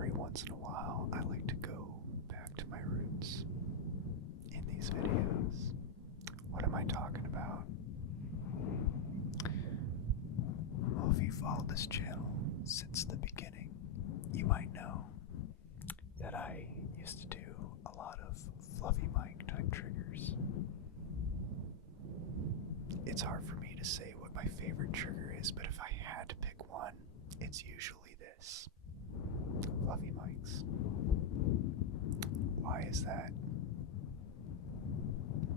every once in a while, I like to go back to my roots in these videos. What am I talking about? Well, if you followed this channel since the beginning, you might know that I used to do a lot of fluffy mic type triggers. It's hard for me to say what my favorite trigger is, but if I had to pick one, it's usually this. Fluffy mics. Why is that?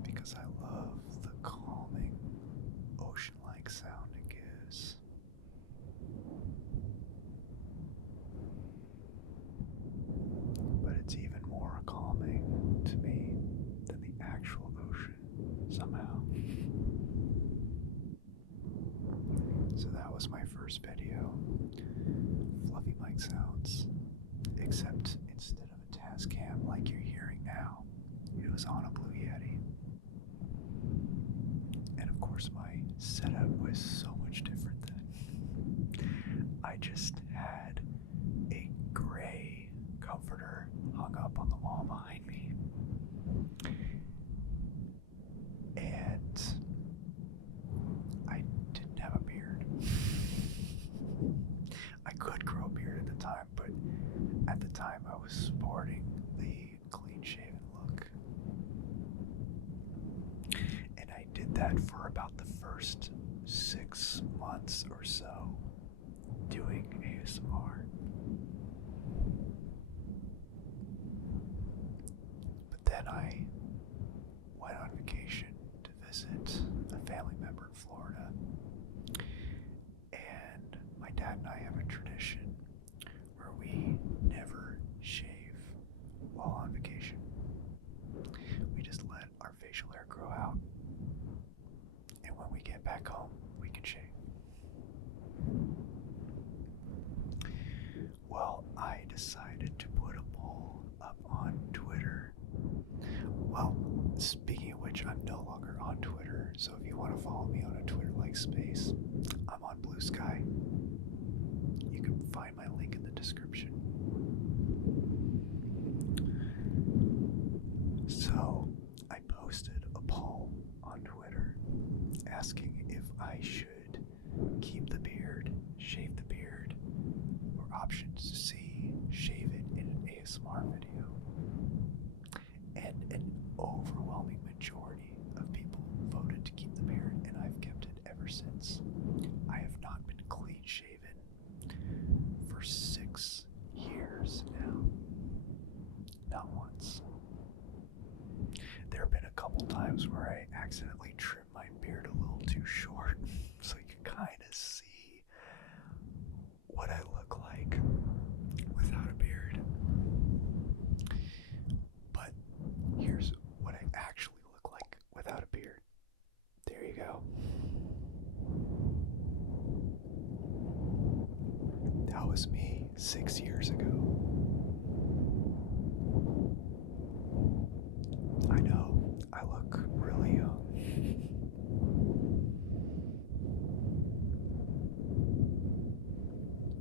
Because I love the calming, ocean-like sound it gives. But it's even more calming to me than the actual ocean, somehow. So that was my first video. Fluffy mic sounds. Except instead of a Tascam like you're hearing now, it was on a Blue Yeti. And of course my setup was so much different then. I just had a gray comforter hung up on the wall behind me. And I didn't have a beard. I could grow a beard at the time, but at the time I was sporting the clean-shaven look. And I did that for about the first 6 months or so, doing ASMR. But then I went on vacation to visit a family member in Florida. And my dad and I have a tradition where we never shave while on vacation. We just let our facial hair grow out. And when we get back home, we can shave. Well, I decided to put a poll up on Twitter. Well, speaking of which, I'm no longer on Twitter, so if you want to follow me on a Twitter-like space, I'm on Blue Sky. You can find my link in the description. So, I posted a poll on Twitter asking if I should keep the beard, shave the beard, or options C, shave it in an ASMR video. And an overwhelming majority of people voted to keep the beard, and I've kept it ever since. I have not been clean shaven for 6 years now. Not once. There have been a couple times where I accidentally trimmed my beard a little too short, so you can kind of see what I look like without a beard. But here's what I actually look like without a beard. There you go. That was me 6 years ago. I know, I look really young.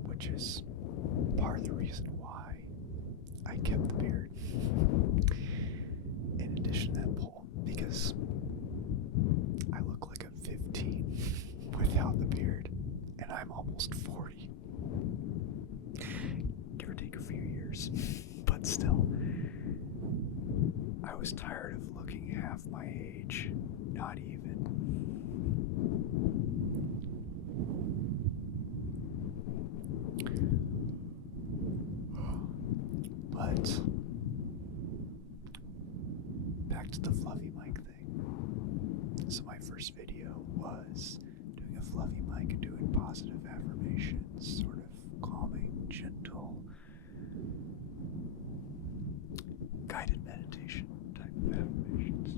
Which is part of the reason why I kept the beard. In addition to that poll, because I look like I'm 15 without the beard, and I'm almost 40. Give or take a few years, but still. I was tired of looking half my age, not even. But back to the fluffy mic thing. So my first video was doing a fluffy mic and doing positive affirmations, sort of calming, gentle, guided meditation type of affirmations.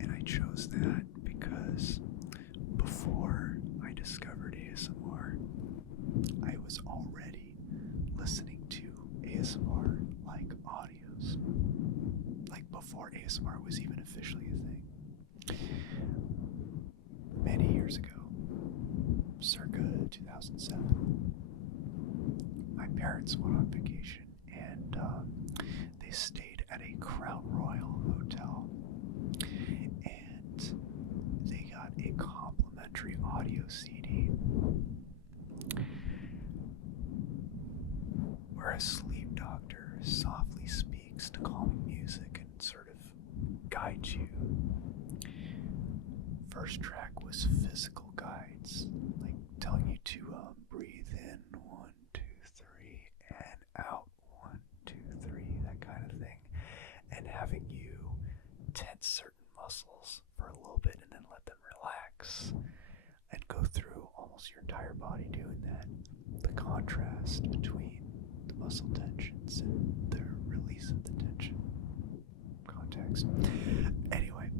And I chose that because before I discovered ASMR, I was already listening to ASMR like audios, like before ASMR was even officially a thing. Many years ago, circa 2007. parents went on vacation, and they stayed at a Crown Royal hotel, and they got a complimentary audio CD where a sleep doctor softly speaks to calming music and sort of guides you. First track was physical guides, like telling you to breathe in 1, 2, 3, and out 1, 2, 3, that kind of thing, and having you tense certain muscles for a little bit and then let them relax and go through almost your entire body doing that. The contrast between the muscle tensions and the release of the tension context. Anyway,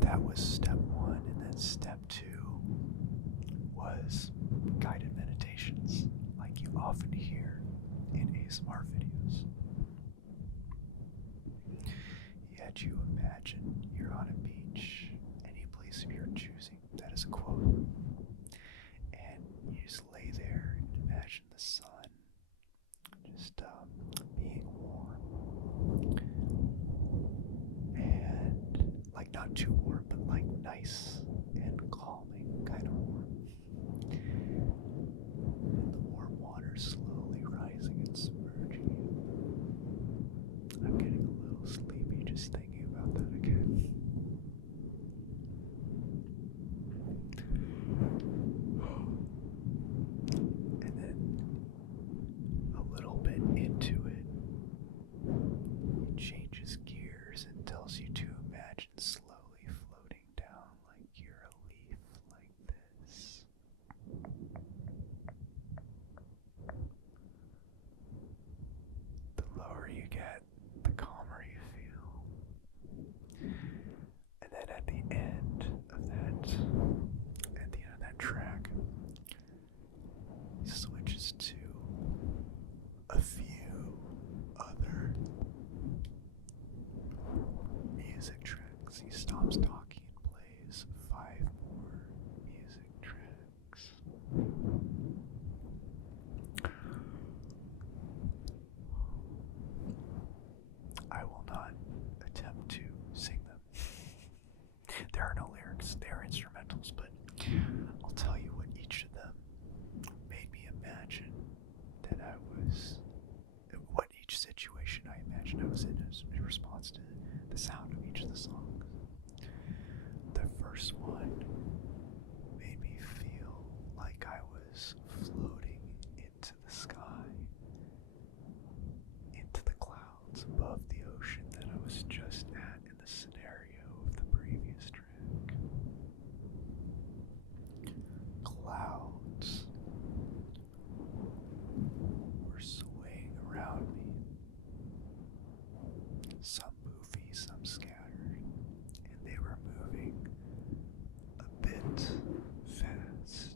that was step 1, and then step 2 was guided meditations, like you often hear in ASMR videos. You had you imagine you're on a beach, any place of your choosing. That is a quote. And you just lay there and imagine the sun just being warm. And like not too warm, but like nice and calming kind of warm. And the warm water slowly rising and submerging you. I'm getting a little sleepy just thinking about that again. And then a little bit into it, it changes gears and tells you to imagine slowly floating down like you're a leaf like this. The lower you get, the calmer you feel. And then at the end of that track, he switches to a few other music tracks. He stops talking and plays 5 more music tracks. I will not attempt to sing them. There are no lyrics, they are instrumentals, but I'll tell you what each of them made me imagine that I was, what each situation I imagined I was in response to the sound of each of the songs. The first one made me feel like I was floating into the sky, into the clouds above the ocean that I was just at in the scenario of the previous track. Clouds were swaying around me, some moving, some scattered, and they were moving a bit fast,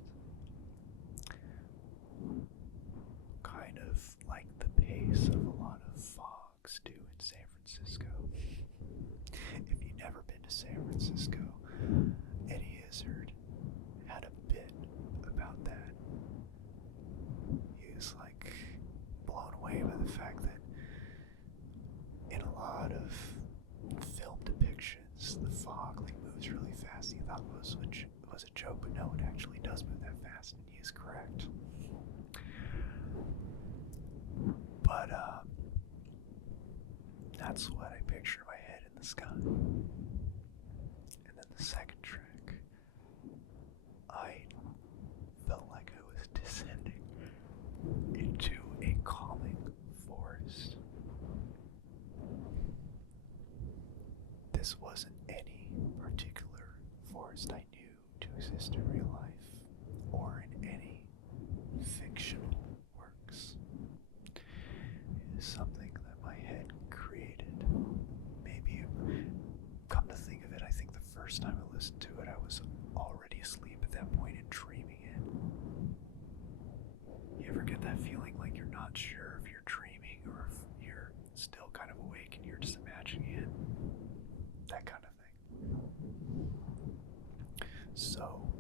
kind of like the pace of a lot of fogs do in San Francisco. If you've never been to San Francisco, Eddie Izzard had a bit about that. He was like blown away by the fact that in a lot of film depictions, the fog like moves really fast. He thought it was a joke, but no, it actually does move that fast, and he is correct. But that's what I picture in my head in the sky. And then the second track, I felt like I was descending into a calming forest. This wasn't any particular forest I knew to exist in real life or in any fictional works. It is something that my head created. Maybe, come to think of it, I think the first time I listened to it, I was already asleep at that point and dreaming it. You ever get that feeling like you're not sure if you're dreaming or if you're still kind of awake and you're just imagining it? That kind of thing. So,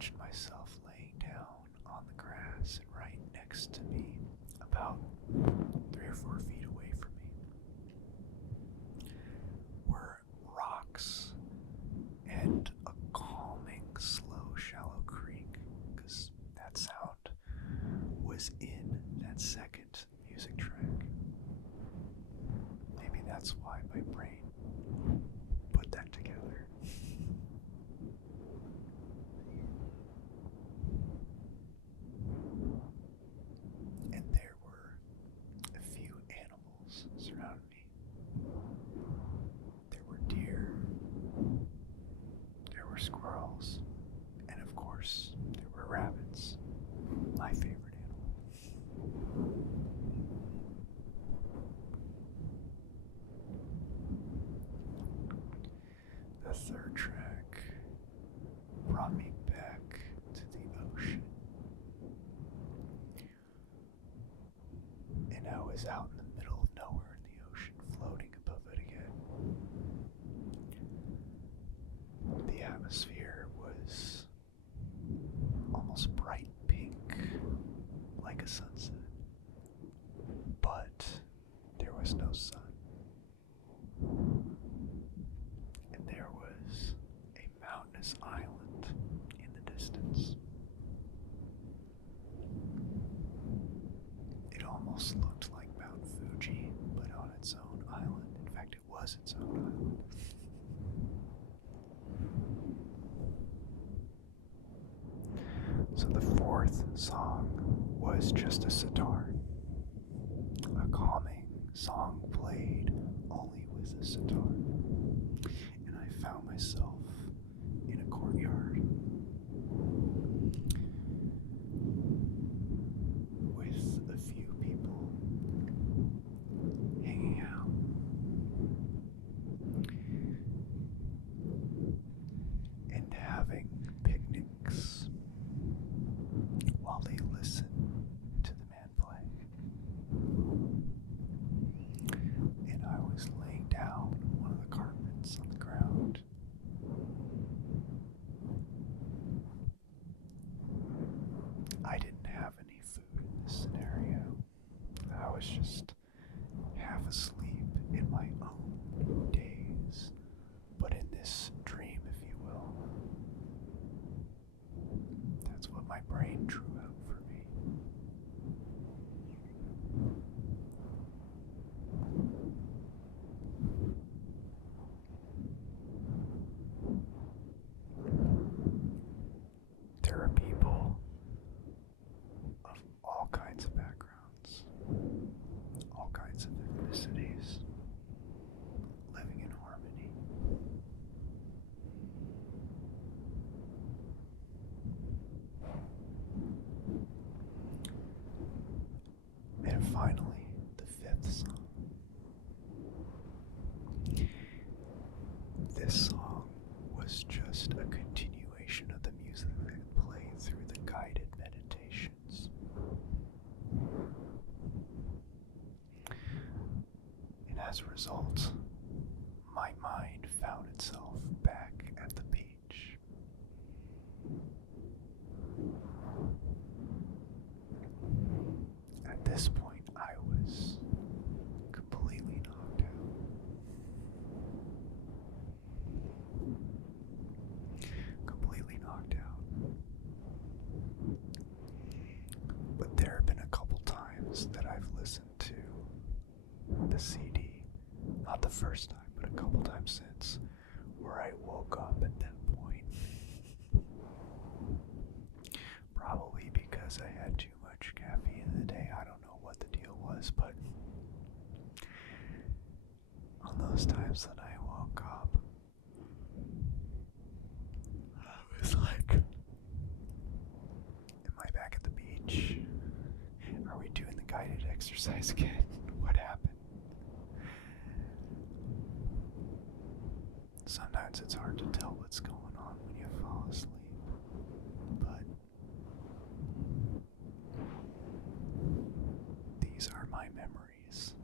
imagined myself laying down on the grass, and right next to me, about 3 or 4 feet away from me, were rocks and a calming, slow, shallow creek, because that sound was in that second music track. Maybe that's why my brain put that together. And there were a few animals surrounding me. There were deer, there were squirrels, and of course, there were rabbits, my favorite animal. The third track brought me back to the ocean. And I was out in the middle of nowhere in the ocean, floating above it again. The atmosphere was almost bright pink, like a sunset. But there was no sun. And there was a mountainous island in the distance. It almost looked like Mount Fuji, but on its own island. In fact, it was its own island. So the fourth song was just a sitar. A calming song played only with a sitar. And I found myself in a courtyard with a few people hanging out. And having picnics while they listen to the man play. And I was laying down on one of the carpets on the ground. I didn't have any food in this scenario. I was just half asleep in my own daze, but in this dream, if you will. That's what my brain drew out for me. There are people of all kinds of backgrounds, all kinds of ethnicities, living in harmony. And finally, the fifth song. This song was just a continuation of the music that played through the guided meditations. And as a result, my mind found itself back at the beach. At this point, I was completely knocked out. Completely knocked out. But there have been a couple times that I've listened to the CD, not the first time, but a couple times since, where I woke up at that point. Probably because I had too much caffeine in the day. I don't know what the deal was, but on those times that I woke up, I was like, am I back at the beach? Are we doing the guided exercise again? What happened? Sometimes it's hard to tell what's going on when you fall asleep, but these are my memories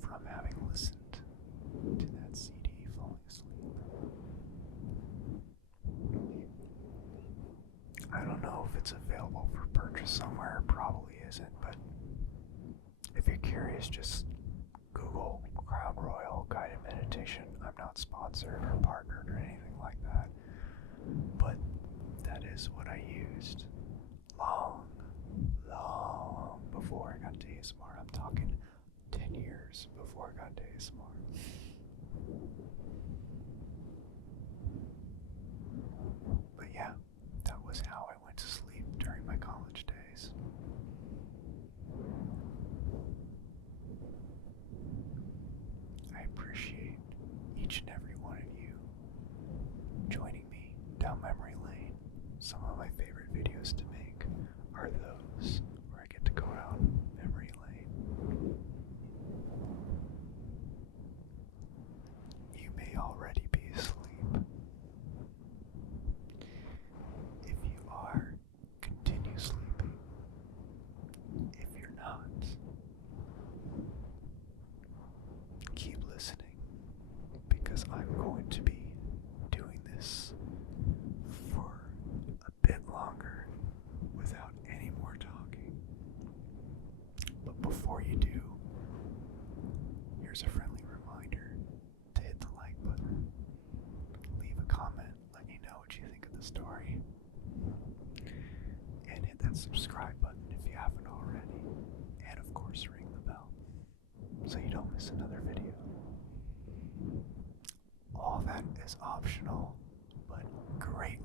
from having listened to that CD falling asleep. mantra somewhere, probably isn't, but if you're curious, just Google Crown Royal Guided Meditation. I'm not sponsored or partnered or anything like that, but that is what I used long before I got to ASMR. I'm talking 10 years before I got to ASMR. But yeah, that was how I went to sleep during my college days. I appreciate each and every one of you joining me down memory lane. Some of my favorite videos to make are those where I get to go down memory lane. You may already be asleep. If you are, continue sleeping. If you're not, keep listening, because I'm going to be doing this for a bit longer without any more talking. But before you do, here's a friendly reminder to hit the like button, leave a comment, let me know what you think of the story, and hit that subscribe button if you haven't already, and of course ring the bell so you don't miss another video. All that is optional, but greatly